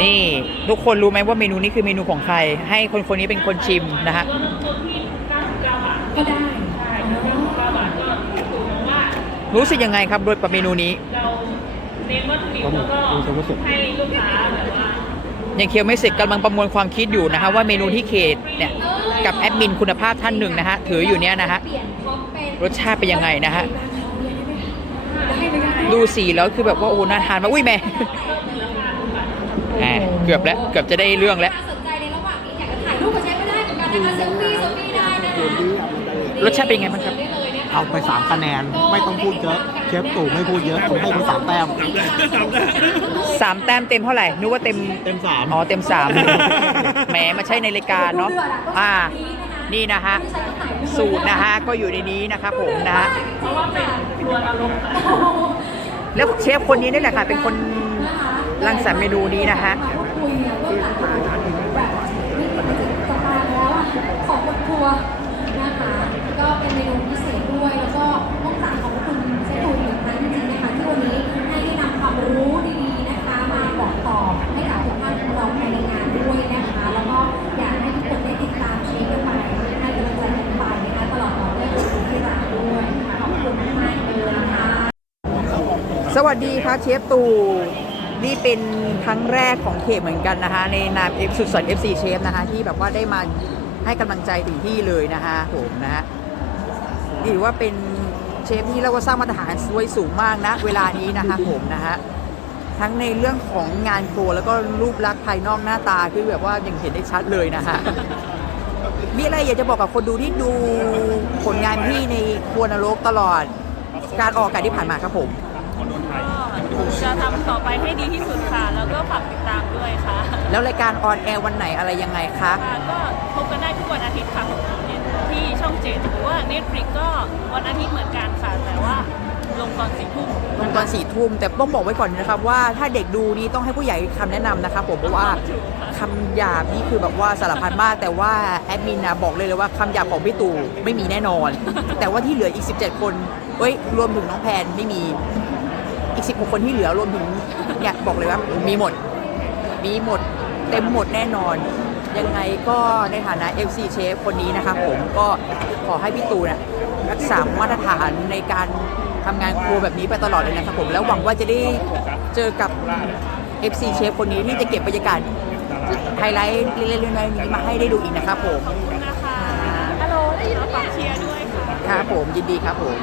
นี่ทุกคนรู้ไหมว่าเมนูนี้คือเมนูของใคร ให้คนคนนี้เป็นคนชิมนะฮะก็ได้รู้สึกยังไงครับโดยกับเมนูนี้ก็หมดมีความรู้สึกยังเคี้ยวไม่เสร็จกำลังประมวลความคิดอยู่นะคะว่าเมนูที่เขตเนี่ยกับแอดมินคุณภาพท่านหนึ่งนะฮะถืออยู่เนี้ยนะฮะเปลี่ยนท็อปเป็นรสชาติเป็นยังไงนะฮะได้ไหมคะดูสีแล้วคือแบบว่าโอ้น่าทานมากอุ้ยแม่ แหมเกือบแล้วเกือบจะได้เรื่องแล้วถ้าสนใจในระหว่างนี้อยากจะถ่ายรูปกับเชฟก็ได้เหมือนกันนะคะเซลฟี่เซลฟี่ได้นะคะเกมนี้เอาไปเลยรสชาติเป็นไงบ้างครับได้เลยนะคะเอาไปสามคะแนนไม่ต้องพูดเยอะเชฟตู่ไม่พูดเยอะผมให้คุณสามแต้ม สามแต้มเต็มเท่าไหร่นึกว่าเต็มเต็มสาม อ๋อเต็มสาม แหมมาใช้ในรายการเนาะอ่า นี่นะฮะ สูตรนะฮะ ก็อยู่ในนี้นะครับผมนะฮะแล้วเชฟคนนี้นี่แหละค่ะ เป็นคน รังสรรค์เมนูนี้นะฮะคุยเนี่ยเบื้องหลังแบบนี่จะมาแล้วอะของบนครัวนะคะ ก็เป็นเมนูพิเศษด้วย แล้วก็ต้องกราบขอบคุณเชฟตู่อีกครั้งจริงๆนะคะที่วันนี้ให้ได้นำความรู้ดีๆนะคะ มาบอกต่อให้กับทุกท่านเราภายในงานด้วยนะคะ แล้วก็อยากให้ทุกคนได้ติดตามเชฟกันไปให้กำลังใจกันไปนะคะตลอดต่อเนื่องของที่ร้านด้วยขอบคุณมากๆเลยนะคะสวัสดีครับเชฟตู่ นี่เป็นครั้งแรกของเขตเหมือนกันนะคะ ในนามเอฟสุดสัน FC เชฟนะคะ ที่แบบว่าได้มาให้กำลังใจถึงที่เลยนะคะผมนะฮะถือว่าเป็นเชฟที่เรียกว่าสร้างมาตรฐานไว้สูงมากนะ เวลานี้นะคะผมนะฮะทั้งในเรื่องของงานโครแล้วก็รูปลักษณ์ภายนอกหน้าตาคือแบบว่ายังเห็นได้ชัดเลยนะคะมีอะไรอยากจะบอกกับคนดูที่ดูผลงานพี่ในครัวนรกตลอด การออกอากาศที่ผ่านมาครับผม จะทำต่อไปให้ดีที่สุดค่ะ แล้วก็ฝากติดตามด้วยค่ะแล้วรายการออนแอร์วันไหนอะไรยังไงคะ ค่ะก็พบกันได้ทุกวันอาทิตย์ค่ะ6โมงเย็นที่ช่องเจ็ดหรือว่า Netflix ก็วันอาทิตย์เหมือนกันค่ะ แต่ว่าลงตอนสี่ทุ่มลงตอนสี่ทุ่มแต่ต้องบอกไว้ก่อนนะครับว่าถ้าเด็กดูนี่ต้องให้ผู้ใหญ่คำแนะนำนะครับผมเพราะว่าคำหยาบนี่คือแบบว่าสารพัดมาก แต่ว่าแอดมินนะบอกเลยเลยว่าคำหยาบของพี่ตู่ไม่มีแน่นอน แต่ว่าที่เหลืออีก 17 คนเอ้ยรวมถึงน้องแพนไม่มี อีก 16 คนที่เหลือรวมถึงเนี่ยบอกเลยว่ามีหมด มีหมด เต็มหมดแน่นอน ยังไงก็ในฐานะ FC เชฟคนนี้นะครับผมก็ขอให้พี่ตูนน่ะรักษามาตรฐานในการทำงานครัวแบบนี้ไปตลอดเลยนะครับผม แล้วหวังว่าจะได้เจอกับ FC เชฟคนนี้ที่จะเก็บบรรยากาศไฮไลท์เล็กๆน้อยๆนี้มาให้ได้ดูอีกนะครับผม นะคะฮัลโหลได้ยินฝากเชียร์ด้วยค่ะ ครับผมยินดีครับผม